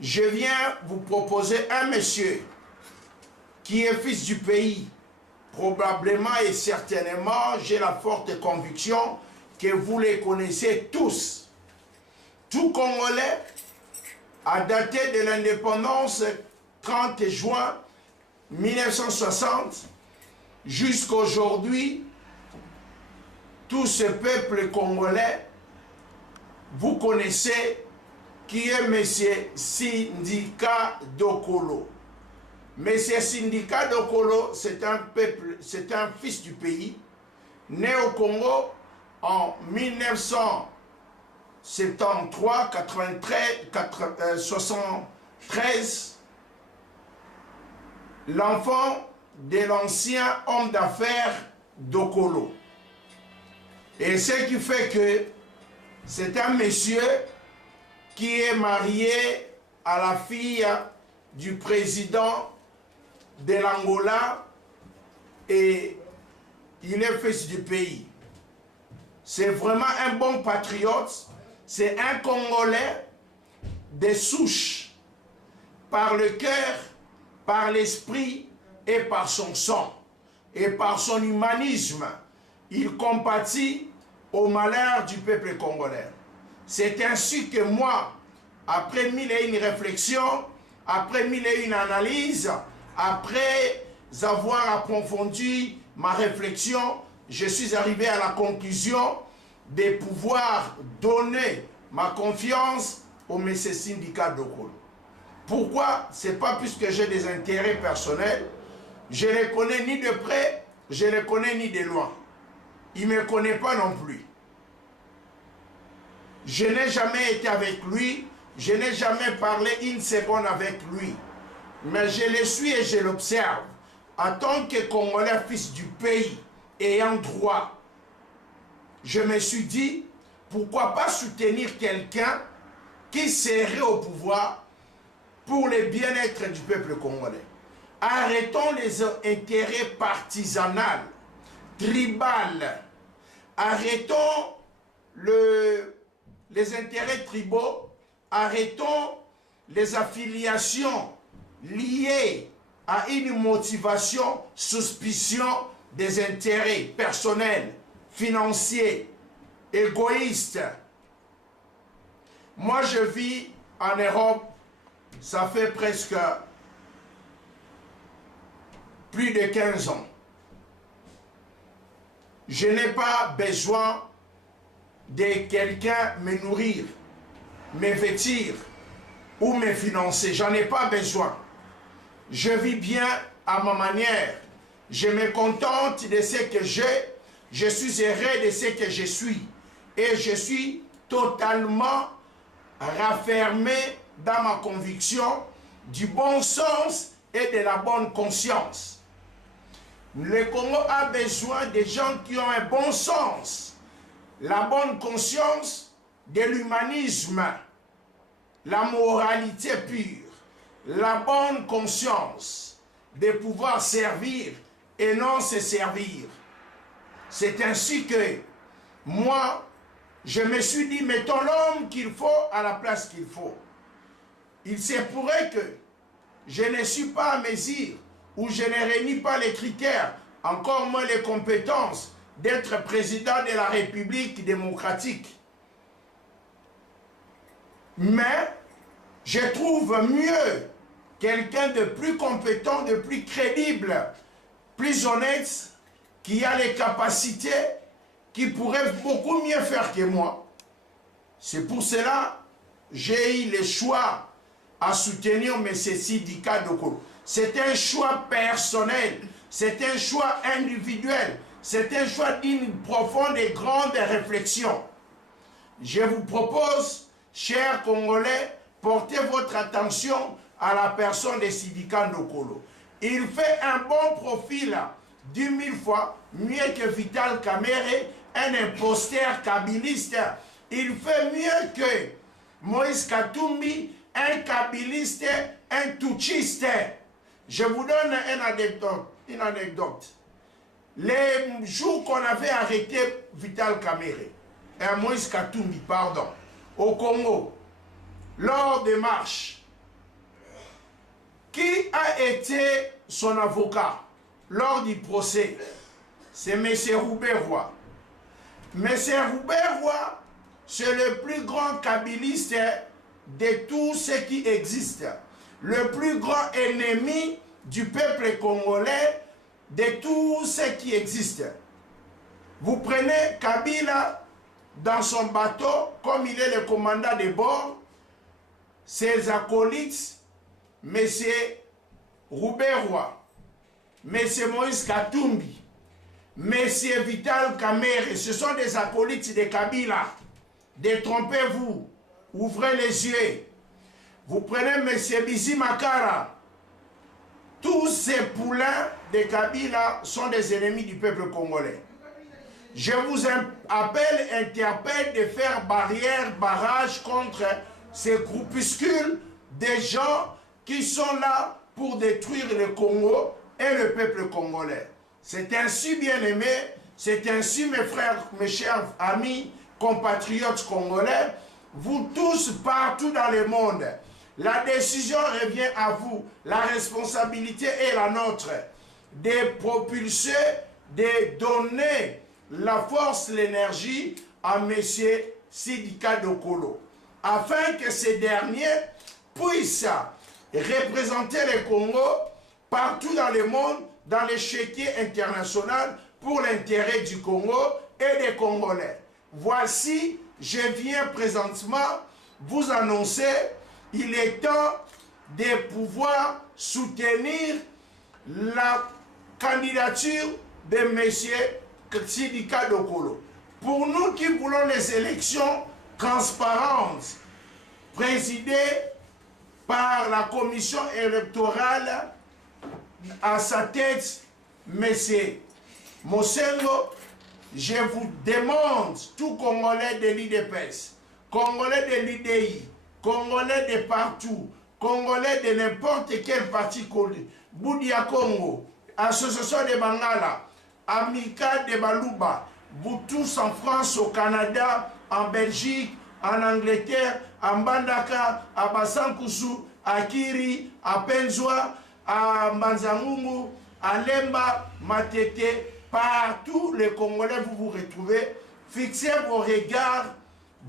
je viens vous proposer un monsieur qui est fils du pays. Probablement et certainement, j'ai la forte conviction que vous les connaissez tous. Tout Congolais a daté de l'indépendance 30 juin 1960 jusqu'à aujourd'hui. Tout ce peuple congolais, vous connaissez qui est M. Sindika Dokolo. M. Sindika Dokolo, c'est un peuple, c'est un fils du pays, né au Congo en 1973, 73, l'enfant de l'ancien homme d'affaires Dokolo. Et ce qui fait que c'est un monsieur qui est marié à la fille du président de l'Angola et il est fils du pays. C'est vraiment un bon patriote, c'est un Congolais de souche, par le cœur, par l'esprit et par son sang et par son humanisme. Il compatit au malheur du peuple congolais. C'est ainsi que moi, après mille et une réflexions, après mille et une analyses, après avoir approfondi ma réflexion, je suis arrivé à la conclusion de pouvoir donner ma confiance au M. Sindika Dokolo. Pourquoi? C'est pas puisque j'ai des intérêts personnels. Je ne les connais ni de près, je ne les connais ni de loin. Il ne me connaît pas non plus. Je n'ai jamais été avec lui, je n'ai jamais parlé une seconde avec lui. Mais je le suis et je l'observe. En tant que Congolais, fils du pays, ayant droit, je me suis dit, pourquoi pas soutenir quelqu'un qui serait au pouvoir pour le bien-être du peuple congolais. Arrêtons les intérêts partisanaux, tribaux. Arrêtons les intérêts tribaux. Arrêtons les affiliations liées à une motivation, suspicion des intérêts personnels, financiers, égoïstes. Moi, je vis en Europe, ça fait presque plus de 15 ans. Je n'ai pas besoin de quelqu'un me nourrir, me vêtir ou me financer. J'en ai pas besoin. Je vis bien à ma manière. Je me contente de ce que j'ai. Je suis heureux de ce que je suis. Et je suis totalement raffermé dans ma conviction du bon sens et de la bonne conscience. Le Congo a besoin de gens qui ont un bon sens, la bonne conscience de l'humanisme, la moralité pure, la bonne conscience de pouvoir servir et non se servir. C'est ainsi que moi, je me suis dit, mettons l'homme qu'il faut à la place qu'il faut. Il se pourrait que je ne suis pas à mesure ou je ne réunis pas les critères, encore moins les compétences d'être président de la République démocratique. Mais je trouve mieux quelqu'un de plus compétent, de plus crédible, plus honnête, qui a les capacités, qui pourrait beaucoup mieux faire que moi. C'est pour cela que j'ai eu le choix à soutenir M. Sindika Dokolo. C'est un choix personnel, c'est un choix individuel, c'est un choix d'une profonde et grande réflexion. Je vous propose, chers Congolais, portez votre attention à la personne de Sindika Dokolo. Il fait un bon profil, 10 000 fois, mieux que Vital Kamerhe, un imposteur kabiliste. Il fait mieux que Moïse Katumbi, un kabiliste, un touchiste. Je vous donne une anecdote. Les jours qu'on avait arrêté Vital Kamerhe, Moïse Katumbi, pardon, au Congo, lors des marches Qui a été son avocat lors du procès? C'est M. Roubaix-Roy. M. Roubaix-Roy, c'est le plus grand kabyliste de tout ce qui existe. Le plus grand ennemi du peuple congolais de tout ce qui existe. Vous prenez Kabila dans son bateau, comme il est le commandant de bord, ses acolytes, M. Roubaix-Roy, M. Moïse Katumbi, M. Vital Kamerhe, ce sont des acolytes de Kabila. Détrompez-vous, ouvrez les yeux. Vous prenez M. Bizi Makara. Tous ces poulains de Kabila sont des ennemis du peuple congolais. Je vous appelle, interpelle de faire barrage contre ces groupuscules de gens qui sont là pour détruire le Congo et le peuple congolais. C'est ainsi, bien-aimés, c'est ainsi, mes frères, mes chers amis, compatriotes congolais, vous tous partout dans le monde. La décision revient à vous. La responsabilité est la nôtre de propulser, de donner la force, l'énergie à M. Sidika Dokolo, afin que ces derniers puissent représenter le Congo partout dans le monde, dans l'échiquier international, pour l'intérêt du Congo et des Congolais. Voici, je viens présentement vous annoncer, il est temps de pouvoir soutenir la candidature de M. Sidika Dokolo. Pour nous qui voulons les élections transparentes, présidées par la commission électorale, à sa tête, M. Mosengo, je vous demande, tout Congolais de l'IDPS, Congolais de l'IDI, Congolais de partout, Congolais de n'importe quel parti, Boudia Congo, Association de Bangala, Amical de Balouba, vous tous en France, au Canada, en Belgique, en Angleterre, à Mbandaka, à Bassankousou, à Kiri, à Penzwa, à Mbanzangungu, à Lemba, Matete, partout les Congolais vous vous retrouvez, fixez vos regards,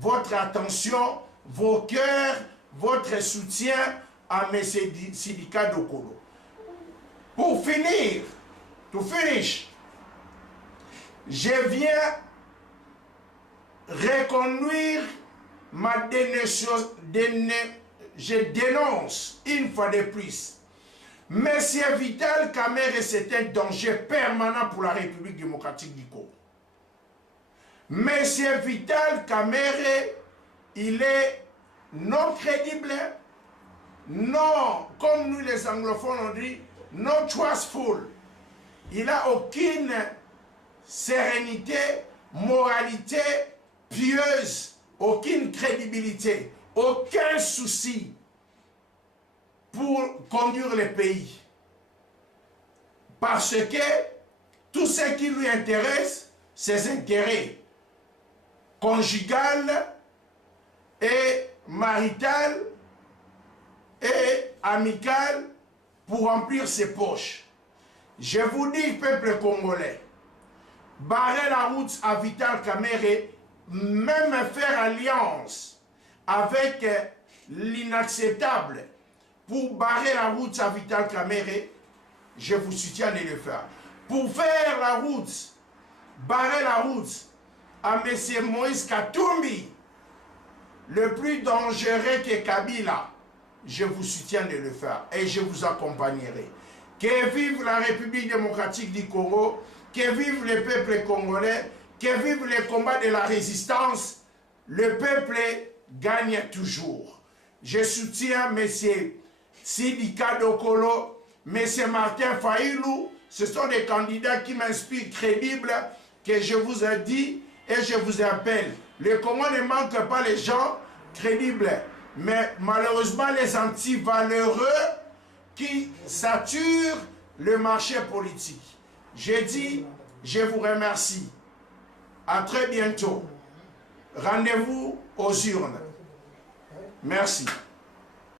votre attention, vos cœurs, votre soutien à M. Sidika Dokolo. Pour finir, to finish, je viens reconduire ma dénonciation, je dénonce une fois de plus. Monsieur Vital Kamerhe, c'est un danger permanent pour la République démocratique du Congo. Monsieur Vital Kamerhe, il est non crédible, non, comme nous les anglophones on dit, non trustful. Il n'a aucune sérénité, moralité pieuse, aucune crédibilité, aucun souci pour conduire le pays. Parce que tout ce qui lui intéresse, ses intérêts conjugaux et maritaux et amicaux pour remplir ses poches. Je vous dis, peuple congolais, barrer la route à Vital Kamerhe, même faire alliance avec l'inacceptable pour barrer la route à Vital Kamerhe, je vous soutiens de le faire. Pour faire la route, barrer la route à M. Moïse Katumbi, le plus dangereux que Kabila, je vous soutiens de le faire et je vous accompagnerai. Que vive la République démocratique du Congo, que vive le peuple congolais, que vive les combats de la résistance, le peuple gagne toujours. Je soutiens M. Sidika Dokolo, M. Martin Fayulu, ce sont des candidats qui m'inspirent crédibles, que je vous ai dit et je vous appelle. Le Congo ne manque pas les gens crédibles, mais malheureusement les anti-valeureux qui saturent le marché politique. Je dis, je vous remercie. À très bientôt. Rendez-vous aux urnes. Merci.